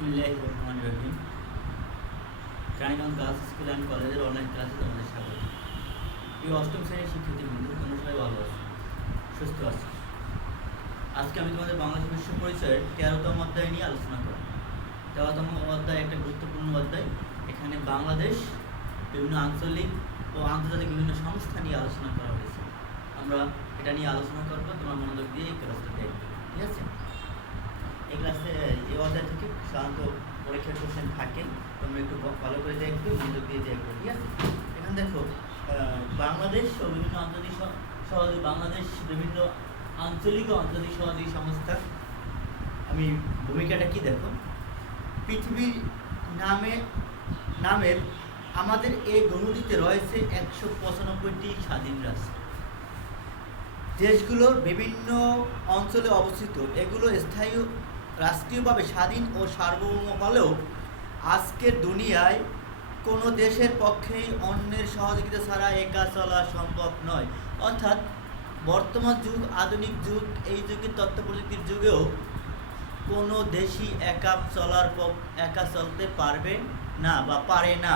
বিসমিল্লাহির রহমানির রহিম। Raniganj girls school and কলেজের অনলাইন ক্লাসে তোমাদের স্বাগত। এই অষ্টম শ্রেণীর শিক্ষার্থীবৃন্দ, তোমরা সবাই ভালো আছো, সুস্থ আছো। আজকে আমি তোমাদের বাংলাদেশ বিশ্ব পরিচয়ের 13তম অধ্যায় নিয়ে আলোচনা করব। 13তম অধ্যায় একটা গুরুত্বপূর্ণ অধ্যায়। এখানে বাংলাদেশ, বিভিন্ন আঞ্চলিক ও আন্তর্জাতিক বিভিন্ন সংস্থা নিয়ে আলোচনা করা হয়েছে। আমরা এটা নিয়ে আলোচনা করবো, তোমার মনোযোগ দিয়ে এই ক্লাসটা দেখবে, ঠিক আছে? এই ক্লাসে এই অধ্যায় থেকে সাধারণত পরীক্ষার কোশ্চেন থাকে, তোমরা একটু ভালো করে দেখবে, মনোযোগ দিয়ে দেখবে, ঠিক আছে? এখানে দেখো, বাংলাদেশ ও বিভিন্ন আন্তর্জাতিক সহযোগী, বাংলাদেশ বিভিন্ন আঞ্চলিক ও আন্তর্জাতিক সহযোগী সংস্থা। আমি ভূমিকাটা কি দেখো, পৃথিবীর নামের আমাদের এই গণতিতে রয়েছে 195টি স্বাধীন রাষ্ট্র। দেশগুলোর বিভিন্ন অঞ্চলে অবস্থিত, এগুলো স্থায়ী রাষ্ট্রীয়ভাবে স্বাধীন ও সার্বভৌম হলেও আজকের দুনিয়ায় কোনো দেশের পক্ষেই অন্যের সহযোগিতা ছাড়া একা চলা সম্ভব নয়। অর্থাৎ বর্তমান যুগ, আধুনিক যুগ, এই যুগের তথ্য প্রযুক্তির যুগেও কোনো দেশই একা চলতে পারবে না বা পারে না।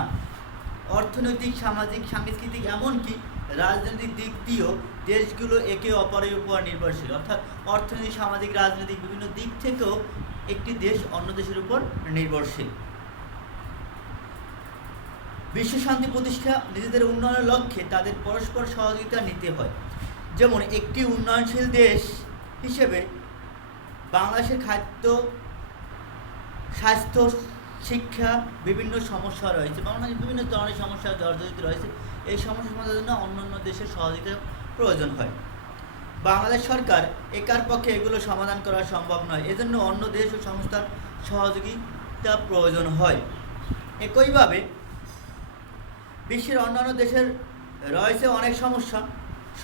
অর্থনৈতিক, সামাজিক, সাংস্কৃতিক, এমনকি রাজনৈতিক দিক দিয়েও দেশগুলো একে অপরের উপর নির্ভরশীল। অর্থাৎ অর্থনৈতিক, সামাজিক, রাজনৈতিক বিভিন্ন দিক থেকেও একটি দেশ অন্য দেশের উপর নির্ভরশীল। বিশ্ব শান্তি প্রতিষ্ঠা, নিজেদের উন্নয়নের লক্ষ্যে তাদের পরস্পর সহযোগিতা নিতে হয়। যেমন একটি উন্নয়নশীল দেশ হিসেবে বাংলাদেশের খাদ্য, স্বাস্থ্য, শিক্ষা বিভিন্ন সমস্যা রয়েছে। বাংলাদেশে বিভিন্ন ধরনের সমস্যা জর্জরিত রয়েছে। এই সমস্যা সমাধানের জন্য অন্যান্য দেশের সহযোগিতার প্রয়োজন হয়। বাংলাদেশ সরকার একার পক্ষে এগুলো সমাধান করা সম্ভব নয়, এজন্য অন্য দেশ ও সংস্থার সহযোগিতা প্রয়োজন হয়। একইভাবে বিশ্বের অন্যান্য দেশের রয়েছে অনেক সমস্যা।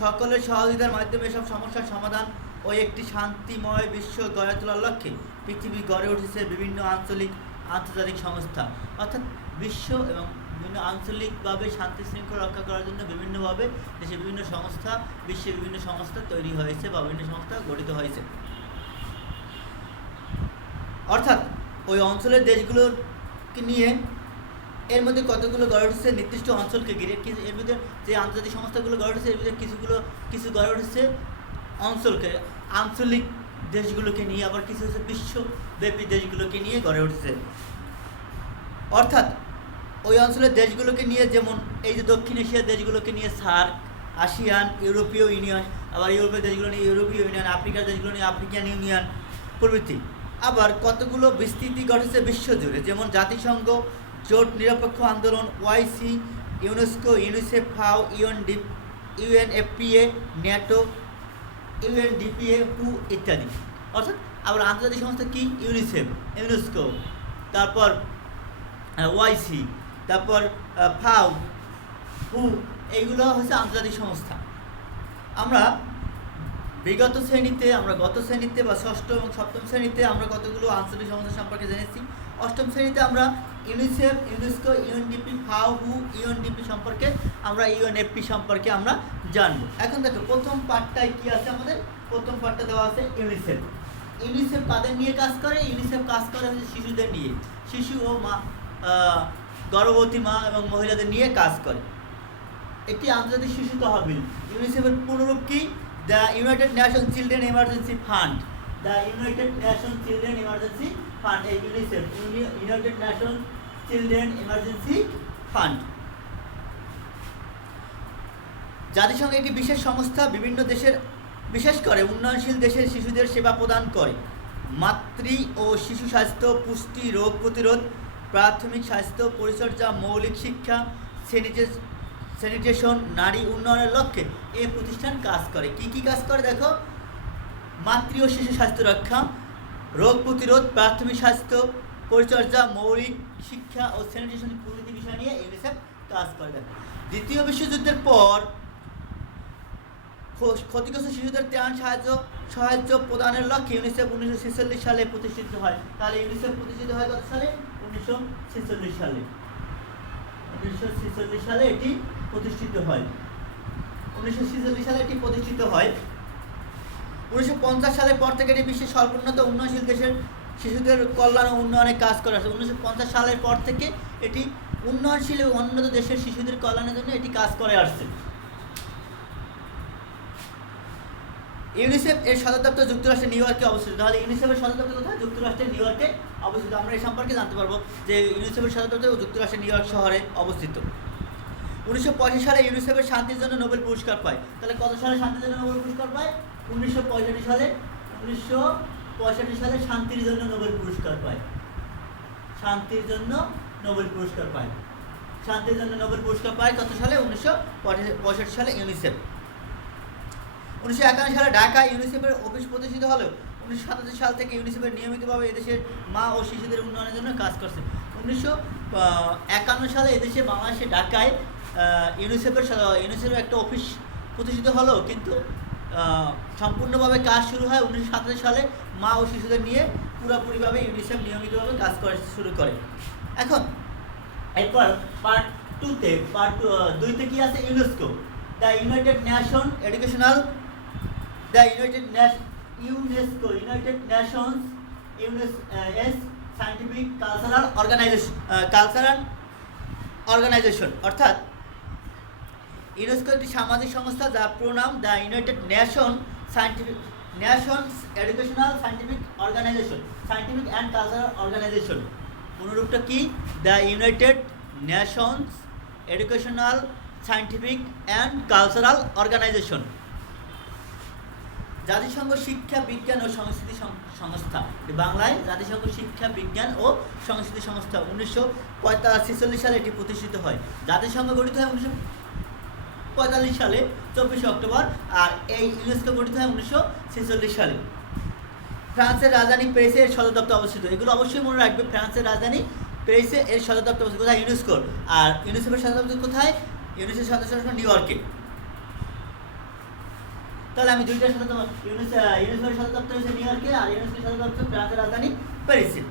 সকলের সহযোগিতার মাধ্যমে এসব সমস্যার সমাধান ও একটি শান্তিময় বিশ্ব গড়ে তোলার লক্ষ্যে পৃথিবী গড়ে উঠেছে বিভিন্ন আঞ্চলিক, আন্তর্জাতিক সংস্থা। অর্থাৎ বিশ্ব এবং বিভিন্ন আঞ্চলিকভাবে শান্তি শৃঙ্খলা রক্ষা করার জন্য বিভিন্নভাবে দেশে বিভিন্ন সংস্থা, বিশ্বে বিভিন্ন সংস্থা তৈরি হয়েছে বা বিভিন্ন সংস্থা গঠিত হয়েছে। অর্থাৎ ওই অঞ্চলের দেশগুলোকে নিয়ে এর মধ্যে কতগুলো গড়ে উঠেছে নির্দিষ্ট অঞ্চলকে ঘিরে, কিন্তু এর ভিতরে যে আন্তর্জাতিক সংস্থাগুলো গড়ে উঠেছে এর ভিতরে কিছু গড়ে উঠেছে অঞ্চলকে, আঞ্চলিক দেশগুলোকে নিয়ে, আবার কিছু হচ্ছে বিশ্বব্যাপী দেশগুলোকে নিয়ে গড়ে উঠেছে। অর্থাৎ ওই অঞ্চলের দেশগুলোকে নিয়ে, যেমন এই যে দক্ষিণ এশিয়ার দেশগুলোকে নিয়ে সার্ক, আসিয়ান, ইউরোপীয় ইউনিয়ন, আবার ইউরোপীয় দেশগুলো নিয়ে ইউরোপীয় ইউনিয়ন, আফ্রিকার দেশগুলো নিয়ে আফ্রিকান ইউনিয়ন প্রভৃতি। আবার কতগুলো বিস্তৃতি ঘটেছে বিশ্বজুড়ে, যেমন জাতিসংঘ, জোট নিরপেক্ষ আন্দোলন, ওআইসি, ইউনেস্কো, ইউনিসেফ, ফাও, ইউএনএফপিএ, ন্যাটো, ইউএনডিপিএ, হু ইত্যাদি। অর্থাৎ আবার আন্তর্জাতিক সংস্থা কি, ইউনিসেফ, ইউনেস্কো, তারপর ওআইসি, তারপর ফাও, হু, এইগুলো হচ্ছে আন্তর্জাতিক সংস্থা। আমরা গত শ্রেণীতে বা ষষ্ঠ এবং সপ্তম শ্রেণীতে আমরা কতগুলো আঞ্চলিক সংস্থা সম্পর্কে জেনেছি। অষ্টম শ্রেণীতে আমরা ইউনিসেফ, ইউনেস্কো, ইউএনডিপি, ফাও, হু, ইউএনডিপি সম্পর্কে, আমরা ইউএনএফপি সম্পর্কে আমরা জানবো। এখন দেখো, প্রথম পার্টটায় কি আছে আমাদের? প্রথম পার্টটা দেওয়া আছে ইউনিসেফ। ইউনিসেফ কাদের নিয়ে কাজ করে? ইউনিসেফ কাজ করে হচ্ছে শিশুদের নিয়ে, শিশু ও গর্ভবতী মা এবং মহিলাদের নিয়ে কাজ করে। একটি আন্তর্জাতিক শিশু তহবিল। ইউনিসেফের পুনরূপ কি? The United Nation Children Emergency Fund. The United Nation Children Emergency Fund, এই UNICEF, United Nation Children Emergency Fund. জাতিসংঘ একটি বিশেষ সংস্থা, বিভিন্ন দেশের, বিশেষ করে উন্নয়নশীল দেশের শিশুদের সেবা প্রদান করে। মাতৃ ও শিশু স্বাস্থ্য, পুষ্টি, রোগ প্রতিরোধ, প্রাথমিক স্বাস্থ্য পরিচর্যা, মৌলিক শিক্ষা, স্যানিটেশন, নারী উন্নয়নের লক্ষ্যে এই প্রতিষ্ঠান কাজ করে। কি কি কাজ করে দেখো? মাতৃ ও শিশু স্বাস্থ্য রক্ষা, রোগ প্রতিরোধ, প্রাথমিক স্বাস্থ্য পরিচর্যা, মৌলিক শিক্ষা ও স্যানিটেশন প্রভৃতি বিষয় নিয়ে ইউনিসেফ কাজ করে। দেখো, দ্বিতীয় বিশ্বযুদ্ধের পর ক্ষতিগ্রস্ত শিশুদের ত্রাণ সাহায্য প্রদানের লক্ষ্যে ইউনিসেফ 1946 সালে প্রতিষ্ঠিত হয়। তাহলে ইউনিসেফ প্রতিষ্ঠিত হয় কত সালে? 1946 সালে। 1946 সালে এটি প্রতিষ্ঠিত হয়। 1946 সালে এটি প্রতিষ্ঠিত হয়। 1950 সালের পর থেকে এটি বিশ্বের সর্বোন্নত উন্নয়নশীল দেশের শিশুদের কল্যাণ ও উন্নয়নে কাজ করে আসছে। 1950 সালের পর থেকে এটি উন্নয়নশীল এবং উন্নত দেশের শিশুদের কল্যাণের জন্য এটি কাজ করে আসছে। ইউনিসেফ এর সদর দপ্তর যুক্তরাষ্ট্রের নিউ ইয়র্কে অবস্থিত। তাহলে ইউনিসেফের সদর দপ্তর কোথায়? যুক্তরাষ্ট্রের নিউ ইয়র্কে অবস্থিত। আমরা এই সম্পর্কে জানতে পারবো যে ইউনিসেফের সদর দপ্তর যুক্তরাষ্ট্রের নিউ ইয়র্ক শহরে অবস্থিত। 1965 সালে ইউনিসেফের শান্তির জন্য নোবেল পুরস্কার পায়। তাহলে কত সালে শান্তির জন্য নোবেল পুরস্কার পায়? 1965 সালে। 1965 সালে শান্তির জন্য নোবেল পুরস্কার পায়। শান্তির জন্য নোবেল পুরস্কার পায়। শান্তির জন্য নোবেল পুরস্কার পায় কত সালে? 1965 সালে ইউনিসেফ। 1951 সালে ঢাকায় ইউনিসেফের অফিস প্রতিষ্ঠিত হলেও 1987 সাল থেকে ইউনিসেফের নিয়মিতভাবে এদেশের মা ও শিশুদের উন্নয়নের জন্য কাজ করছে। 1951 সালে এদেশে বাংলাদেশে ঢাকায় ইউনিসেফের একটা অফিস প্রতিষ্ঠিত হলেও কিন্তু সম্পূর্ণভাবে কাজ শুরু হয় 1987 সালে মা ও শিশুদের নিয়ে পুরোপুরিভাবে ইউনিসেফ নিয়মিতভাবে কাজ শুরু করে। এখন এরপর পার্ট 2তে কি আছে? UNESCO, the United Nations Scientific Cultural Organization, অর্থাৎ ইউনেস্কো একটি সামাজিক সংস্থা যার প্রণাম the United Nations Educational Scientific and Cultural Organization. পুনরূপটা কি? The United Nations Educational Scientific and Cultural Organization. জাতিসংঘ শিক্ষা বিজ্ঞান ও সংস্কৃতি সংস্থা, বাংলায় জাতিসংঘ শিক্ষা বিজ্ঞান ও সংস্কৃতি সংস্থা। 1946 সালে এটি প্রতিষ্ঠিত হয়। জাতিসংঘ গঠিত হয় 1945 সালে 24 অক্টোবর, আর এই ইউনেস্কো গঠিত হয় 1946 সালে। ফ্রান্সের রাজধানী প্যারিসে এর সদর দপ্তর অবস্থিত। এগুলো অবশ্যই মনে রাখবে, ফ্রান্সের রাজধানী প্যারিসে এর সদর দপ্তর অবস্থিত। কোথায়? ইউনেস্কোর। আর ইউনিসেফের সদর দপ্তর কোথায়? ইউনিসেফের সদর দপ্তর নিউ ইয়র্কে। তাহলে আমি দুইটার সদর দপ্তর, ইউনিসেফের সদর দপ্তর হচ্ছে নিউ ইয়র্কে আর ইউনেস্কোর সদর দপ্তর ফ্রান্সের রাজধানী প্যারিসে।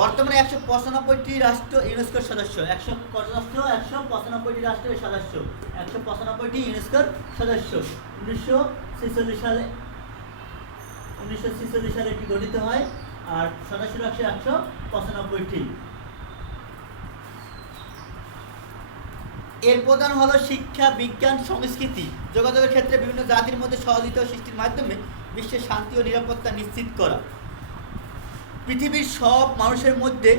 বর্তমানে 195টি রাষ্ট্র ইউনেস্কোর সদস্য। 195টি রাষ্ট্রের সদস্য, 195টি ইউনেস্কোর সদস্য। 1946 সালে এটি গঠিত হয় আর সদস্য রাষ্ট্র 195টি। এর প্রধান হলো শিক্ষা, বিজ্ঞান, সংস্কৃতি, যোগাযোগের ক্ষেত্রে বিভিন্ন জাতির মধ্যে সহযোগিতা সৃষ্টির মাধ্যমে বিশ্বের শান্তি ও নিরাপত্তা নিশ্চিত করা। পৃথিবীর সব মানুষের মধ্যে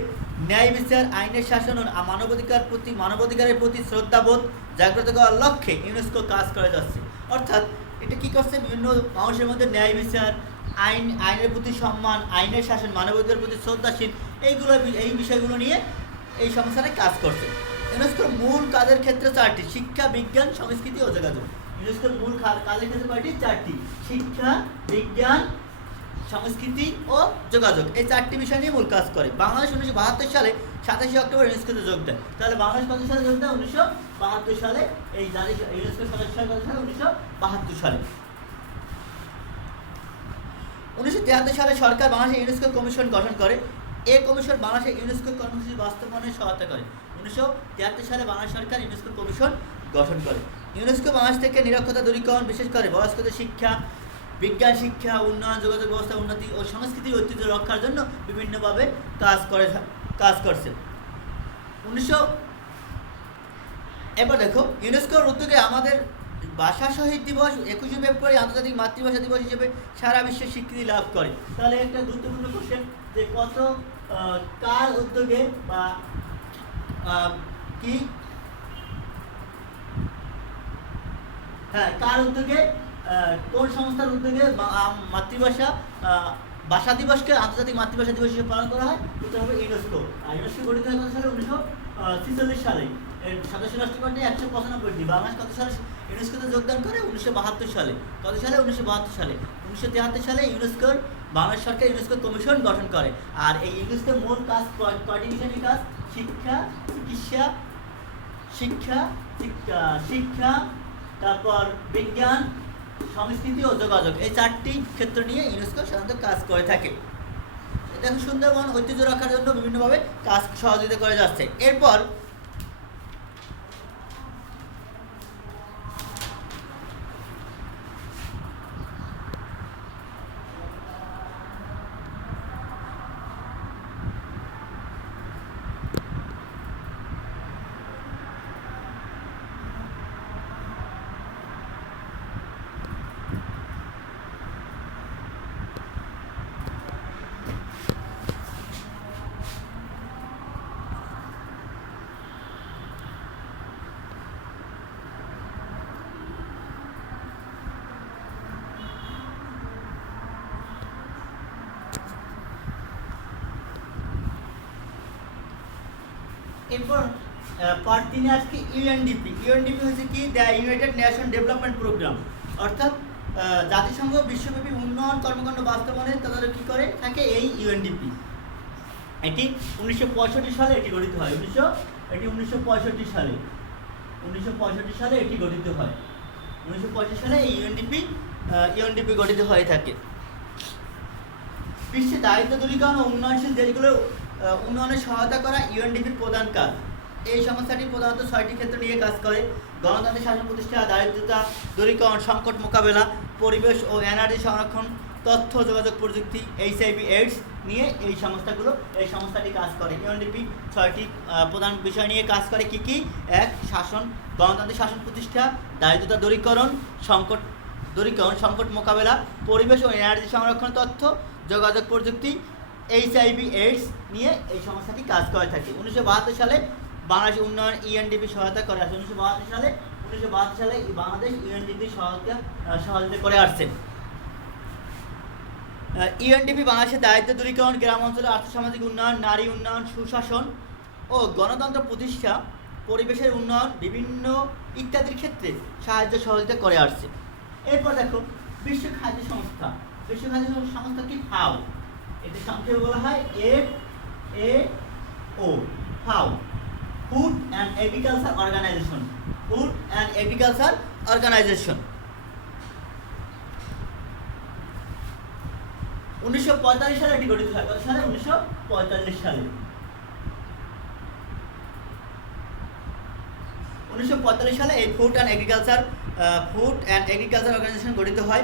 ন্যায় বিচার, আইনের শাসন ও মানবাধিকারের প্রতি শ্রদ্ধাবোধ জাগ্রত করার লক্ষ্যে ইউনেস্কো কাজ করে যাচ্ছে। অর্থাৎ এটা কী করছে? বিভিন্ন মানুষের মধ্যে ন্যায় বিচার, আইনের প্রতি সম্মান, আইনের শাসন, মানবাধিকারের প্রতি শ্রদ্ধাশীল, এই বিষয়গুলো নিয়ে এই সংস্থানে কাজ করছে। ইউনেস্কোর মূল কাজের ক্ষেত্রে 4টি: শিক্ষা, বিজ্ঞান, সংস্কৃতি ও যোগাযোগ। ইউনেস্কোর মূল কাজের ক্ষেত্রে কয়টি? 4টি: শিক্ষা, বিজ্ঞান, সংস্কৃতি ও যোগাযোগ। এই 4টি বিষয় নিয়ে মূল কাজ করে। বাংলাদেশ 1972 সালে 27 অক্টোবর ইউনেস্কোতে যোগ দেয়। তাহলে বাংলাদেশ কত সালে যোগ দেয়? 1972 সালে। এই ইউনেস্কোর সদস্য হয় কত সালে? 1972 সালে। 1973 সালে সরকার বাংলাদেশে ইউনেস্কো কমিশন গঠন করে। এই কমিশন বাংলাদেশের ইউনেস্কো কর্মসূচি বাস্তবায়নে সহায়তা করে। 1973 সালে বাংলাদেশ সরকার ইউনেস্কো কমিশন গঠন করে। ইউনেস্কো বাংলাদেশ থেকে নিরক্ষরতা দূরীকরণ, বিশেষ করে বয়স্কদের শিক্ষা, বিজ্ঞান শিক্ষা, উন্নয়ন, যোগাযোগ ব্যবস্থা উন্নতি ও সংস্কৃতির ঐতিহ্য রক্ষার জন্য বিভিন্নভাবে কাজ করছে। এবার দেখো, ইউনেস্কোর উদ্যোগে আমাদের ভাষা শহীদ দিবস 21শে ফেব্রুয়ারি আন্তর্জাতিক মাতৃভাষা দিবস হিসেবে সারা বিশ্বে স্বীকৃতি লাভ করে। তাহলে একটা গুরুত্বপূর্ণ কোশ্চেন যে কার উদ্যোগে বা কার উদ্যোগে, কোন সংস্থার উদ্যোগে মাতৃভাষা ভাষা দিবসকে আন্তর্জাতিক মাতৃভাষা দিবস হিসেবে পালন করা হয়? এটা হবে ইউনেস্কো। আর ইউনেস্কো গঠিত হয় কত সালে? 1946 সালে। এর সদস্য রাষ্ট্র কয়টি? 195টি। বাংলাদেশ কত সালে ইউনেস্কোতে যোগদান করে? 1972 সালে। কত সালে? 1972 সালে। 1973 সালে বাংলাদেশ সরকার ইউনেস্কো কমিশন গঠন করে। আর এই ইউনেস্কোর মূল কাজ কয়টি বিষয় নিয়ে কাজ? শিক্ষা, চিকিৎসা, শিক্ষা, তারপর বিজ্ঞান, সংস্কৃতি ও যোগাযোগ। এই 4টি ক্ষেত্র নিয়ে ইউনেস্কো সাধারণত কাজ করে থাকে। এটা সুন্দরবন ঐতিহ্য রক্ষার জন্য বিভিন্নভাবে কাজ সহযোগিতা করে যাচ্ছে। এরপর এরপর পার্ট 3 আজকে ইউএনডিপি। ইউএনডিপি হচ্ছে কি, the United Nation Development Programme, অর্থাৎ জাতিসংঘ বিশ্বব্যাপী উন্নয়ন কর্মকাণ্ড বাস্তবায়নে তাদের কী করে থাকে এই ইউএনডিপি। এটি 1965 সালে এটি গঠিত হয়। 1965 সালে 1965 সালে এটি গঠিত হয়। 1965 সালে এই ইউএনডিপি গঠিত হয়ে থাকে। বিশ্বে দারিদ্র্য দূরীকরণ ও উন্নয়নশীল দেশগুলোর উন্নয়নে সহায়তা করা ইউএনডিপির প্রধান কাজ। এই সংস্থাটি প্রধানত 6টি ক্ষেত্র নিয়ে কাজ করে: গণতান্ত্রিক শাসন প্রতিষ্ঠা, দারিদ্রতা দূরীকরণ, সংকট মোকাবেলা, পরিবেশ ও এনার্জি সংরক্ষণ, তথ্য যোগাযোগ প্রযুক্তি, HIV/AIDS নিয়ে এই সংস্থাটি কাজ করে। ইউএনডিপি 6টি প্রধান বিষয় নিয়ে কাজ করে। কি কি? 1. শাসন, গণতান্ত্রিক শাসন প্রতিষ্ঠা, দারিদ্রতা দূরীকরণ, সংকট মোকাবেলা, পরিবেশ ও এনার্জি সংরক্ষণ, তথ্য যোগাযোগ প্রযুক্তি, HIV/AIDS নিয়ে এই সংস্থাটি কাজ করে থাকে। 1972 সালে বাংলাদেশ উন্নয়ন ইউএনডিপি সহায়তা করে আসে। 1972 সালে বাংলাদেশ ইউএনডিপি সহায়তা করে আসছে। ইউএনডিপি বাংলাদেশের দারিদ্র্য দূরীকরণ, গ্রাম অঞ্চলে আর্থসামাজিক উন্নয়ন, নারী উন্নয়ন, সুশাসন ও গণতন্ত্র প্রতিষ্ঠা, পরিবেশের উন্নয়ন বিভিন্ন ইত্যাদির ক্ষেত্রে সাহায্য সহযোগিতা করে আসছে। এরপর দেখো বিশ্ব খাদ্য সংস্থা। বিশ্ব খাদ্য সংস্থা কি? ফাও। এটি সংক্ষেপে বলা হয় FAO, ফাও, ফুড অ্যান্ড এগ্রিকালচার অর্গানাইজেশন। 1945 সালে এটি গঠিত হয়। কত সালে? 1945 সালে। 1945 সালে এই ফুড অ্যান্ড এগ্রিকালচার অর্গানাইজেশন গঠিত হয়।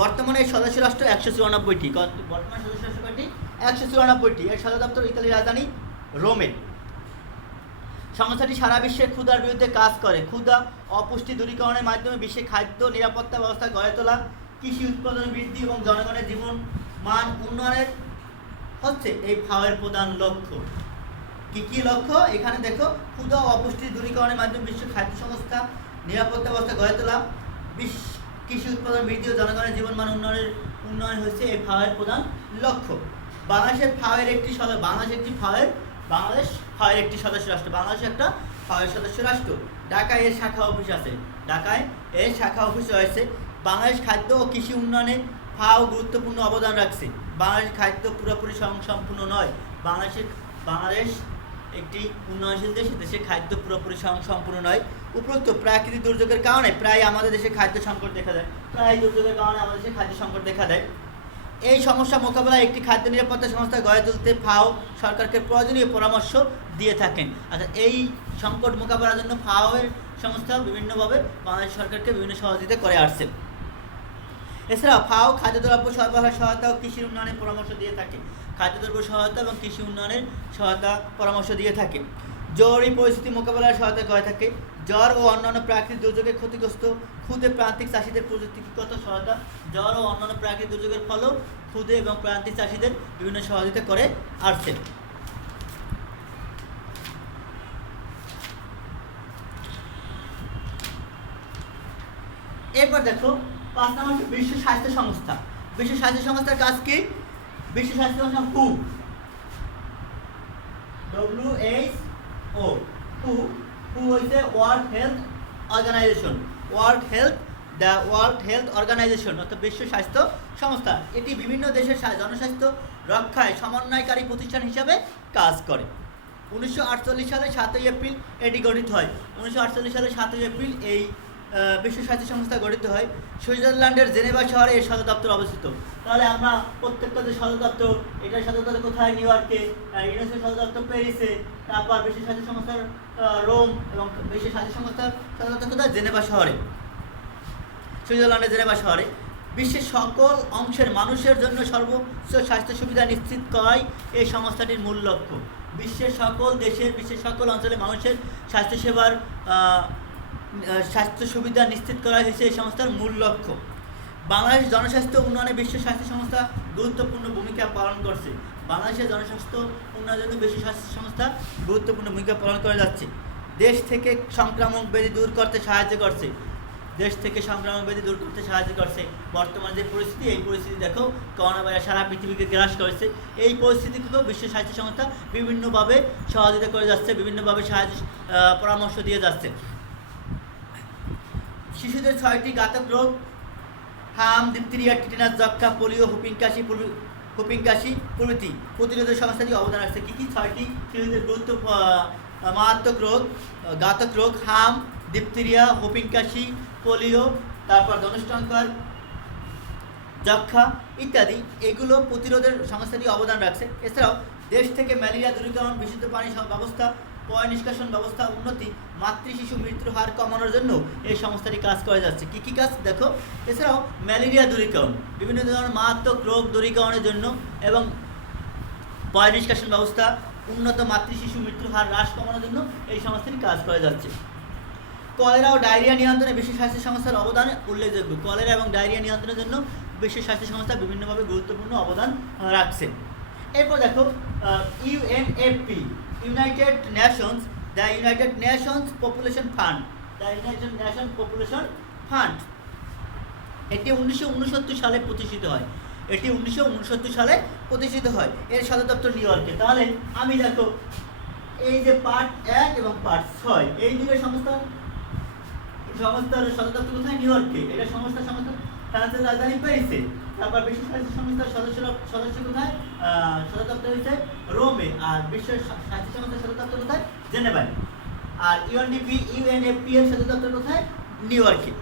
বর্তমানে এর সদস্য রাষ্ট্র 194টি। বর্তমানে সদস্য রাষ্ট্র কয়টি? 194টি। এর সদর দপ্তর ইতালির রাজধানী রোমে। সংস্থাটি সারা বিশ্বে ক্ষুধার বিরুদ্ধে কাজ করে। ক্ষুধা অপুষ্টি দূরীকরণের মাধ্যমে বিশ্বে খাদ্য নিরাপত্তা ব্যবস্থা গড়ে তোলা, কৃষি উৎপাদন বৃদ্ধি এবং জনগণের জীবন মান উন্নয়নের হচ্ছে এই ফাওয়ের প্রধান লক্ষ্য। কি লক্ষ্য? এখানে দেখো, ক্ষুধা ও অপুষ্টি দূরীকরণের মাধ্যমে বিশ্ব খাদ্য সংস্থা নিরাপত্তা ব্যবস্থা গড়ে তোলা, কৃষি উৎপাদন বৃদ্ধি ও জনগণের জীবনমান উন্নয়ন হচ্ছে এই ফাওয়ের প্রধান লক্ষ্য। বাংলাদেশ ফাওয়ের একটি সদস্য রাষ্ট্র। বাংলাদেশ একটা ফাওয়ের সদস্য রাষ্ট্র। ঢাকায় এর শাখা অফিস আছে। রয়েছে। বাংলাদেশ খাদ্য ও কৃষি উন্নয়নে ফাও গুরুত্বপূর্ণ অবদান রাখছে। বাংলাদেশ খাদ্য পুরোপুরি সম্পূর্ণ নয়। বাংলাদেশ একটি উন্নয়নশীল দেশ। দেশে খাদ্য পুরোপুরি সম্পূর্ণ নয়। উপরোক্ত প্রাকৃতিক দুর্যোগের কারণে প্রায় আমাদের দেশে খাদ্য সংকট দেখা দেয়। এই সমস্যা মোকাবেলায় একটি খাদ্য নিরাপত্তা সংস্থা গড়ে তুলতে ফাও সরকারকে প্রয়োজনীয় পরামর্শ দিয়ে থাকেন। আচ্ছা, এই সংকট মোকাবেলার জন্য ফাওয়ের সংস্থা বিভিন্নভাবে বাংলাদেশ সরকারকে বিভিন্ন সহযোগিতা করে আসছে। এছাড়াও ফাও খাদ্যদ্রব্য সরবরাহ সহায়তা ও কৃষি উন্নয়নের পরামর্শ দিয়ে থাকে। জরুরি পরিস্থিতি মোকাবেলার সহায়তা করে থাকে। জ্বর ও অন্যান্য প্রাকৃতিক দুর্যোগে ক্ষতিগ্রস্ত ক্ষুদে প্রান্তিক চাষিদের প্রযুক্তিগত সহায়তা। জ্বর ও অন্যান্য প্রাকৃতিক দুর্যোগের ফলেও ক্ষুদে এবং প্রান্তিক চাষিদের বিভিন্ন সহযোগিতা করে আসছে। এরপর দেখো 5 নম্বর বিশ্ব স্বাস্থ্য সংস্থা। বিশ্ব স্বাস্থ্য সংস্থার কাজ কি? বিশ্ব স্বাস্থ্য সংস্থা WHO হইছে ওয়ার্ল্ড হেলথ অর্গানাইজেশন অর্থাৎ বিশ্ব স্বাস্থ্য সংস্থা। এটি বিভিন্ন দেশের জনস্বাস্থ্য রক্ষায় সমন্বয়কারী প্রতিষ্ঠান হিসাবে কাজ করে। 1948 সালে 7ই এপ্রিল এটি গঠিত হয়। 1948 সালে 7ই এপ্রিল এই বিশ্ব স্বাস্থ্য সংস্থা গঠিত হয়। সুইজারল্যান্ডের জেনেভা শহরে এর সদর দপ্তর অবস্থিত। তাহলে আমরা প্রত্যেকটা যে সদর দপ্তর, এটার সদর দপ্তর কোথায়? নিউ ইয়র্কে। ইউনেস্কোর সদর দপ্তর প্যারিসে। তারপর বিশ্ব স্বাস্থ্য সংস্থার রোম এবং বিশ্ব স্বাস্থ্য সংস্থার সদর দপ্তর কোথায়? জেনেভা শহরে, সুইজারল্যান্ডের জেনেভা শহরে। বিশ্বের সকল অংশের মানুষের জন্য সর্বোচ্চ স্বাস্থ্য সুবিধা নিশ্চিত করাই এই সংস্থাটির মূল লক্ষ্য। বিশ্বের সকল অঞ্চলের মানুষের স্বাস্থ্য সুবিধা নিশ্চিত করা হয়েছে এই সংস্থার মূল লক্ষ্য। বাংলাদেশ জনস্বাস্থ্য উন্নয়নে বিশ্ব স্বাস্থ্য সংস্থা গুরুত্বপূর্ণ ভূমিকা পালন করছে। বাংলাদেশের জনস্বাস্থ্য উন্নয়নের জন্য বিশ্ব স্বাস্থ্য সংস্থা গুরুত্বপূর্ণ ভূমিকা পালন করে যাচ্ছে। দেশ থেকে সংক্রামক ব্যাধি দূর করতে সাহায্য করছে। দেশ থেকে সংক্রামক ব্যাধি দূর করতে সাহায্য করছে। বর্তমান যে পরিস্থিতি, এই পরিস্থিতি দেখো করোনা ভাইরাস সারা পৃথিবীকে গ্রাস করেছে। এই পরিস্থিতিকেও বিশ্ব স্বাস্থ্য সংস্থা বিভিন্নভাবে সহযোগিতা করে যাচ্ছে, বিভিন্নভাবে সাহায্য পরামর্শ দিয়ে যাচ্ছে। শিশুদের 6টি ঘাতক রোগ হাম, ডিপথেরিয়া, টিটেনাস, যক্ষ্মা, পোলিও, হুপিং কাশি প্রভৃতি প্রতিরোধের সংস্থাটি অবদান রাখছে। কী কী 6টি শিশুদের মারাত্মক রোগ, ঘাতক রোগ হাম, ডিপথেরিয়া, হুপিং কাশি, পোলিও, তারপর ধনুষ্টঙ্কার, যক্ষ্মা ইত্যাদি, এগুলো প্রতিরোধের সংস্থাটি অবদান রাখছে। এছাড়াও দেশ থেকে ম্যালেরিয়া দূরীকরণ, বিশুদ্ধ পানি ব্যবস্থা, পয় নিষ্কাশন ব্যবস্থা উন্নতি, মাতৃ শিশু মৃত্যুর হার কমানোর জন্য এই সংস্থাটি কাজ করে যাচ্ছে। কী কী কাজ দেখো, এছাড়াও ম্যালেরিয়া দূরীকরণ, বিভিন্ন ধরনের মারাত্মক রোগ দূরীকরণের জন্য এবং পয় নিষ্কাশন ব্যবস্থা, উন্নত মাতৃ শিশু মৃত্যুর হার হ্রাস কমানোর জন্য এই সংস্থাটি কাজ করে যাচ্ছে। কলেরা ও ডায়রিয়া নিয়ন্ত্রণে বিশ্ব স্বাস্থ্য সংস্থার অবদান উল্লেখযোগ্য। কলেরা এবং ডায়রিয়া নিয়ন্ত্রণের জন্য বিশ্ব স্বাস্থ্য সংস্থা বিভিন্নভাবে গুরুত্বপূর্ণ অবদান রাখছে। এরপর দেখো UNFP, United Nations, the United Nations Population Fund, এটি 1969 সালে প্রতিষ্ঠিত হয়। এর সদর দপ্তর নিউ ইয়র্কে। তাহলে আমি দেখো এই যে পার্ট 1 এবং পার্ট 6, এই দুটো সংস্থার সদর দপ্তর কোথায়? নিউ ইয়র্কে। এটা সংস্থা ফ্রান্সের রাজধানী প্যারিসে। তারপর বিশ্ব স্বাস্থ্য সংস্থার সদস্য কোথায়? সদর দপ্তর হচ্ছে রোমে। আর বিশ্ব স্বাস্থ্য সংস্থার সদর দপ্তর কোথায়? জেনেভায়। আর ইউএনএফপি এর সদর দপ্তর কোথায়? নিউ ইয়র্কে।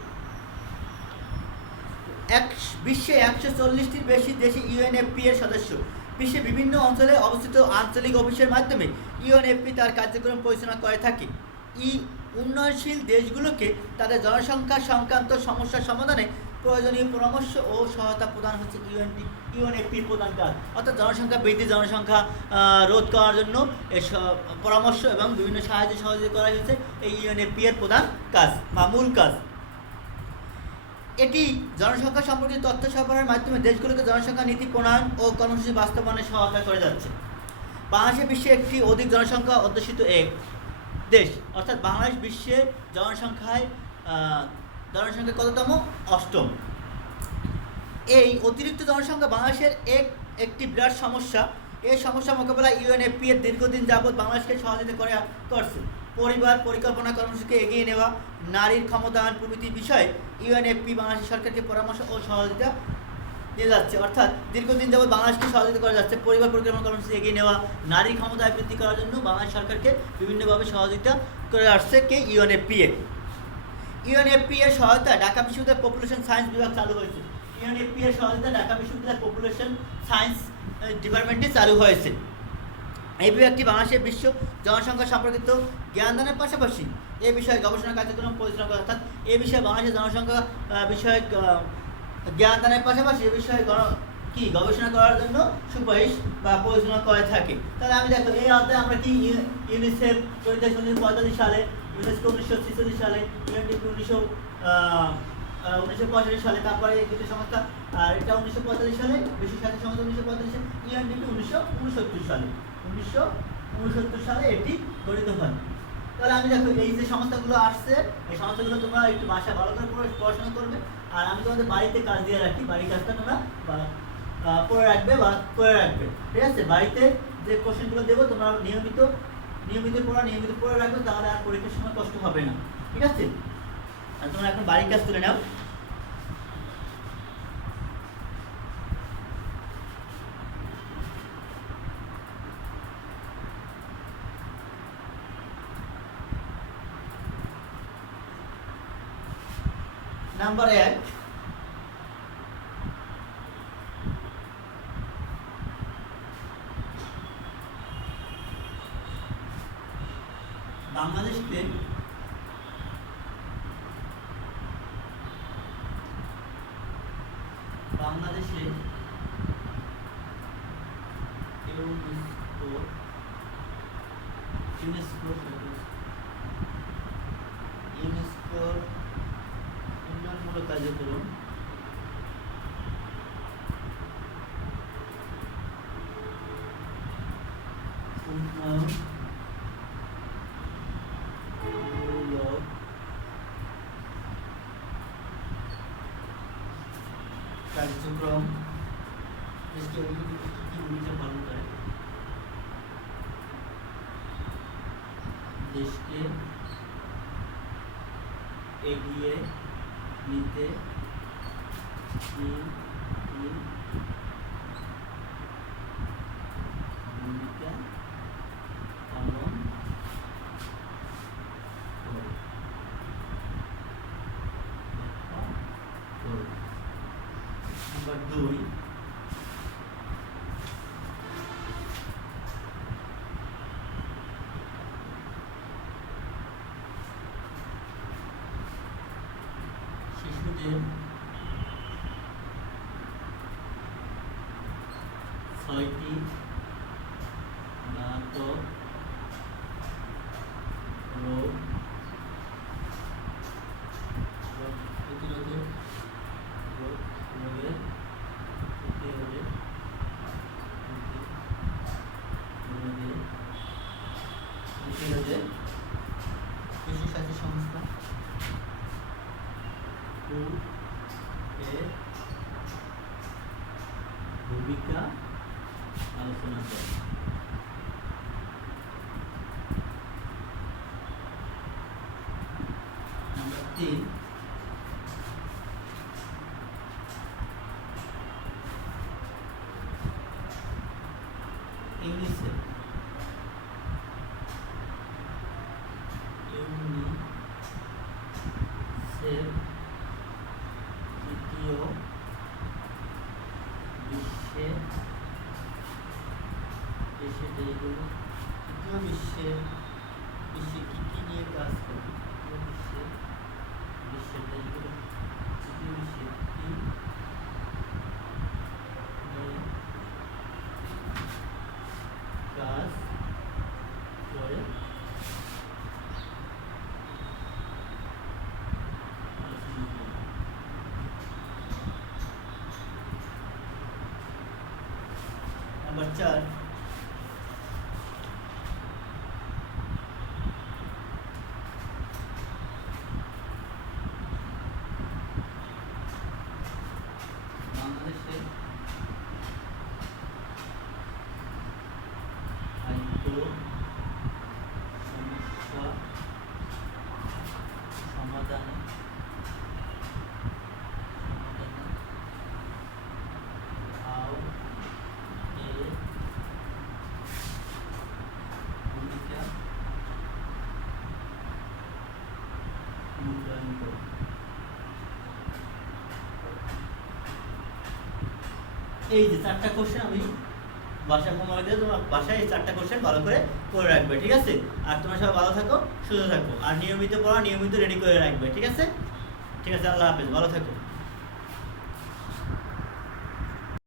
বিশ্বে 140টির বেশি দেশে ইউএনএফপি এর সদস্য। বিশ্বের বিভিন্ন অঞ্চলে অবস্থিত আঞ্চলিক অফিসের মাধ্যমে ইউএনএফপি তার কার্যক্রম পরিচালনা করে থাকে। উন্নয়নশীল দেশগুলোকে তাদের জনসংখ্যা সংক্রান্ত সমস্যার সমাধানে প্রয়োজনীয় পরামর্শ ও সহায়তা প্রদান হচ্ছে ইউএনএফপির প্রধান কাজ। অর্থাৎ জনসংখ্যা বৃদ্ধি, জনসংখ্যা রোধ করার জন্য পরামর্শ এবং বিভিন্ন সহযোগিতা করা হয়েছে এই ইউএনএফপি এর প্রধান কাজ বা মূল কাজ। এটি জনসংখ্যা সম্পর্কিত তথ্য সরবরাহের মাধ্যমে দেশগুলোকে জনসংখ্যা নীতি প্রণয়ন ও কর্মসূচি বাস্তবায়নে সহায়তা করে যাচ্ছে। বাংলাদেশ বিশ্বে একটি অধিক জনসংখ্যা অধ্যুষিত এক দেশ, অর্থাৎ বাংলাদেশ বিশ্বের জনসংখ্যা কততম? 8ম। এই অতিরিক্ত জনসংখ্যা বাংলাদেশের একটি বিরাট সমস্যা। এই সমস্যা মোকাবেলায় ইউএনএফপি এর দীর্ঘদিন যাবৎ বাংলাদেশকে সহযোগিতা করছে। পরিবার পরিকল্পনা কর্মসূচিকে এগিয়ে নেওয়া, নারীর ক্ষমতায়ন প্রভৃতি বিষয়ে ইউএনএফপি বাংলাদেশ সরকারকে পরামর্শ ও সহযোগিতা দিয়ে যাচ্ছে। অর্থাৎ দীর্ঘদিন যাবৎ বাংলাদেশকে সহযোগিতা করা যাচ্ছে। পরিবার পরিকল্পনা কর্মসূচি এগিয়ে নেওয়া, নারীর ক্ষমতায় বৃদ্ধি করার জন্য বাংলাদেশ সরকারকে বিভিন্নভাবে সহযোগিতা করে আসছে কে? ইউএনএফপি এর সহায়তায় ঢাকা বিশ্ববিদ্যালয়ের পপুলেশন সায়েন্স বিভাগ চালু হয়েছে। ইউএনএফপি এর সহায়তায় ঢাকা বিশ্ববিদ্যালয়ের পপুলেশন সায়েন্স ডিপার্টমেন্টটি চালু হয়েছে। এই বিভাগটি বাংলাদেশের বিশ্ব জনসংখ্যা সম্পর্কিত জ্ঞানদানের পাশাপাশি এ বিষয়ে গবেষণা কার্যক্রম পরিচালনা করে। অর্থাৎ এ বিষয়ে বাংলাদেশের জনসংখ্যা বিষয়ে জ্ঞানদানের পাশাপাশি এ বিষয়ে গবেষণা করার জন্য সুপারিশ বা পরিচালনা করে থাকে। তাহলে আমি দেখো এই আওতায় আমরা কি ইউনিসেফ 1945 সালে, ইউনেস্কো 1946 সালে, ইউএনডিপি 1945 সালে, তারপরে এই দুটো সংস্থা, আর এটা 1945 সালে, বিশ্ব স্বাস্থ্য সংস্থা 1945 সালে, ইউএনডিপি 1969 সালে। 1969 সালে এটি গঠিত হয়। তাহলে আমি দেখো এই যে সংস্থাগুলো আসছে, এই সংস্থাগুলো তোমরা একটু ভাষা ভালো করে পড়াশোনা করবে। আর আমি তোমাদের বাড়িতে কাজ দিয়ে রাখি, বাড়ির কাজটা তোমরা পড়ে রাখবে বা করে রাখবে, ঠিক আছে? বাড়িতে যে কোশ্চেনগুলো দেবো তোমরা নিয়মিত পড়ে রাখবে, তাহলে আর পরীক্ষার সময় কষ্ট হবে না, ঠিক আছে? আর তোমরা এখন বাড়ির কাজ তুলে নাও। নাম্বার 1, বাংলাদেশকে ইউনেস্কোর উন্নয়নমূলক কার্যক্রম কার্যক্রম দেশকে কি ভূমিকা পালন করে, দেশকে এগিয়ে নিতে কি ভূমিকা পালন করে। নাম্বার 2, শিশুদের 6টি ঘাতক রোগ প্রতিরোধের বিশ্ব স্বাস্থ্য সংস্থা এর ভূমিকা আলোচনা করে। নাম্বার 3, ইউনিসেফ তৃতীয় বিশ্বে কি কি নিয়ে কাজ করে, বিশ্বের দেশগুলো তৃতীয় বিশ্বে কি নিয়ে কাজ করে নাম্বার 4, বাংলাদেশের খাদ্য সমস্যা সমাধানে হাউ এর ভূমিকা মূল্যায়ন করে। এই যে 4টা কোশ্চেন আমি বাসায় হোমওয়ার্ক দিয়ে তোমার বাসায় এই 4টা কোশ্চেন ভালো করে করে রাখবে, ঠিক আছে? আর তোমরা সবাই ভালো থাকো, সুস্থ থাকো, আর নিয়মিত পড়া, নিয়মিত রেডি করে রাখবে, ঠিক আছে? ঠিক আছে, আল্লাহ হাফেজ, ভালো থাকো।